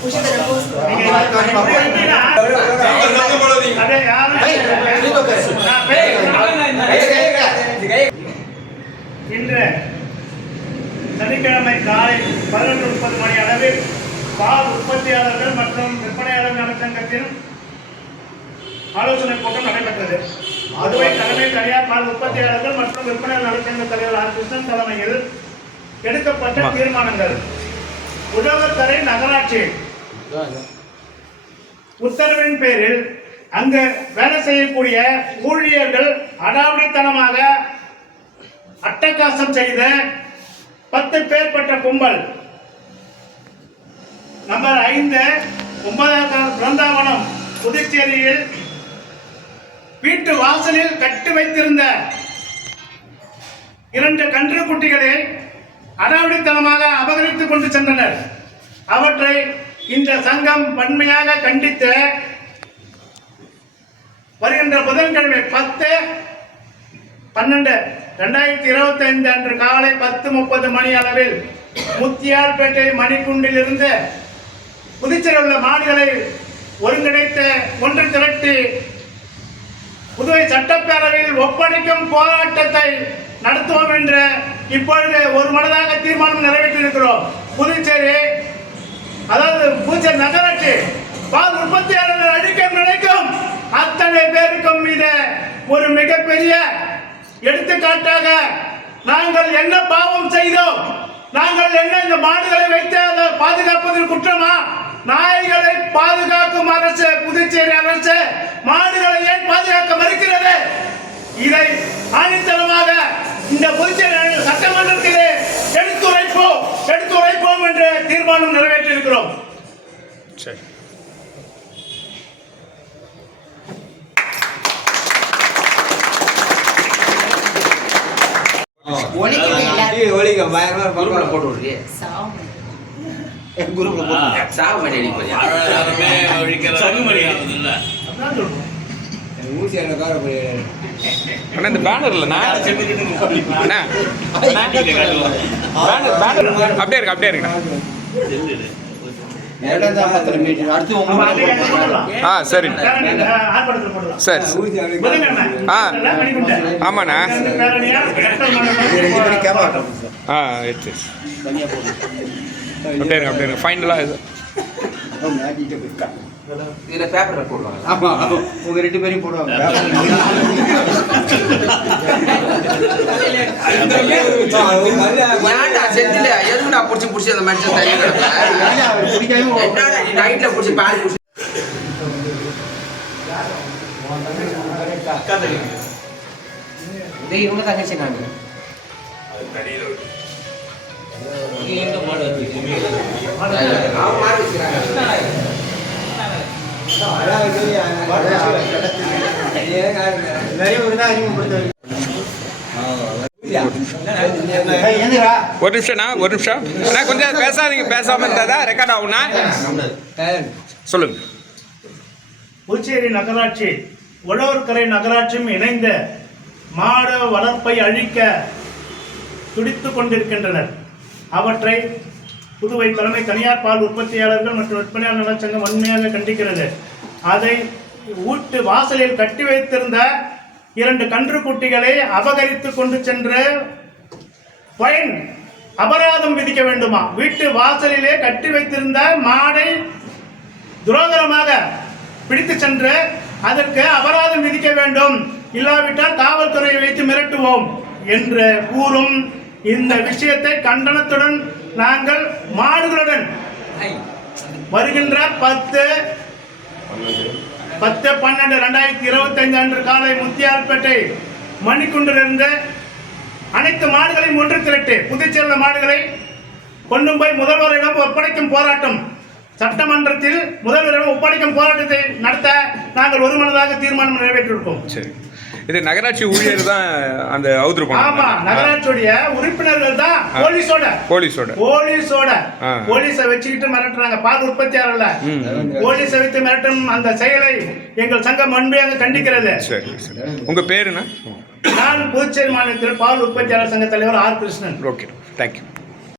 இன்று சனிக்கிழமை காலை 11:30 மணி அளவில் பால் உற்பத்தியாளர்கள் மற்றும் விற்பனையாளர் நலச்சங்கத்தின் ஆலோசனை கூட்டம் நடைபெற்றது. புதுவை தலைமை தனியார் பால் உற்பத்தியாளர்கள் மற்றும் விற்பனையாளர் நலச்சங்க தலைவர் ஆர். கிருஷ்ணன் தலைமையில் எடுக்கப்பட்ட தீர்மானங்கள். உழவர்கரை நகராட்சி உத்தரவின் பேரில் அங்கு வேலை செய்யக்கூடிய ஊழியர்கள் அடாவடித்தனமாக அட்டகாசம் செய்த 10 பேர் பட்ட கும்பல் நம்பர் 5 பிருந்தாவனம் புதுச்சேரியில் வீட்டு வாசலில் கட்டி வைத்திருந்த 2 கன்றுக்குட்டிகளை அடாவடித்தனமாக அபகரித்துக் கொண்டு சென்றனர். அவற்றை இந்த சங்கம் வன்மையாக கண்டித்து வருகின்ற புதன்கிழமை 10/12/2025 அன்று காலை 10:30 மணி அளவில் முத்தியால்பேட்டை மணிக்குண்டில் இருந்து புதுச்சேரியில் உள்ள மாடுகளை ஒருங்கிணைத்து ஒன்று திரட்டி புதுவை சட்டப்பேரவையில் ஒப்படைக்கும் போராட்டத்தை நடத்துவோம் என்று இப்பொழுது ஒரு மனதாக தீர்மானம் நிறைவேற்றியிருக்கிறோம். புதுச்சேரி நகராட்சி பால் உற்பத்தியாளர்கள் அழிக்க நினைக்கும் அத்தனை பேருக்கும் மீது ஒரு மிகப்பெரிய எடுத்துக்காட்டாக நாங்கள் என்ன பாவம் செய்தோம், நாங்கள் என்ன இந்த மாடுகளை வைத்து அதை பாதுகாப்பதில் குற்றமா? நாய்களை பாதுகாக்கும் அரசு புதுச்சேரி அரசு மாடுகளை ஏன் பாதுகாக்க மறுக்கிறது? இதை ஆணித்தனமாக இந்த புதுச்சேரி சட்டமன்றத்திலே எடுத்துரைப்போம் என்று தீர்மானம் நிறைவேற்றியிருக்கிறோம். சரி. இந்த பேனர்ல அப்படியே இருக்கு சரி சரி ஆமாண்ணா அப்படியே இருக்கு ஃபைனலாக இது இதுல பேப்பர்ல போடுவாங்க. ஆமா உங்க 2 பேரையும் போடுவாங்க. ஏன்டா செந்தில எதுக்குடா புடிச்சு அந்த மனுஷன் தையல என்னடா நீ நைட்ல புடிச்சு பால் புடிச்சு டேய் இவங்க தங்கச்சி நாங்க அது கடியில நீ எங்க மாடு வச்சிருக்கீங்க அவ மாடு வச்சிருக்காங்க. ஒரு நிமிஷம் கொஞ்சம் பேசாதீங்க, பேசாம இருந்தா ரெக்கார்ட் ஆகும்னா சொல்லுங்க. புதுச்சேரி நகராட்சி உழவர்கரை நகராட்சியும் இணைந்த மாடு வளர்ப்பை அழிக்க துடித்துக் கொண்டிருக்கின்றனர். அவற்றை புதுவை தலைமை தனியார் பால் உற்பத்தியாளர்கள் மற்றும் விற்பனையாளர் நலச்சங்கம் வன்மையாக கண்டிக்கிறது. அதை வீட்டு வாசலில் கட்டி வைத்திருந்த 2 கன்றுக்குட்டிகளை அபகரித்து கொண்டு சென்று பயன் அபராதம் விதிக்க வேண்டுமா? வீட்டு வாசலிலே கட்டி வைத்திருந்த மாடை துரோகரமாக பிடித்து சென்று அதற்கு அபராதம் விதிக்க வேண்டும், இல்லாவிட்டால் காவல்துறையை வைத்து மிரட்டுவோம் என்று கூறும் இந்த விஷயத்தை கண்டனத்துடன் நாங்கள் மாடுகளுடன் வருகின்ற 10/12/2025 அன்று காலை முத்தியால்பேட்டை மணிக்குண்டிலிருந்து அனைத்து மாடுகளையும் ஒன்று திரட்டு புதுச்சேரி மாடுகளை கொண்டு போய் முதல்வரிடம் ஒப்படைக்கும் போராட்டம் சட்டமன்றத்தில் முதல்வரிடம் ஒப்படைக்கும் போராட்டத்தை நடத்த நாங்கள் ஒரு மனதாக தீர்மானம் நிறைவேற்றியிருக்கோம். சரி, இது நகராட்சி ஊழியர் தான் அந்த அவுத்ரு பண்ணாங்க. ஆமா, நகராட்சியுடைய உறுப்பினர்கள் தான் போலீஸை வச்சுக்கிட்டு மிரட்டுறாங்க. பால் உற்பத்தியாளர்ல போலீஸை வைத்து மிரட்டும் அந்த செயலை எங்கள் சங்கம் வன்மையாக கண்டிக்கிறது. சரி, உங்க பேரு என்ன? நான் புதுச்சேரி மாநிலத்தில் பால் உற்பத்தியாளர் சங்க தலைவர் ஆர். கிருஷ்ணன். Okay, thank you.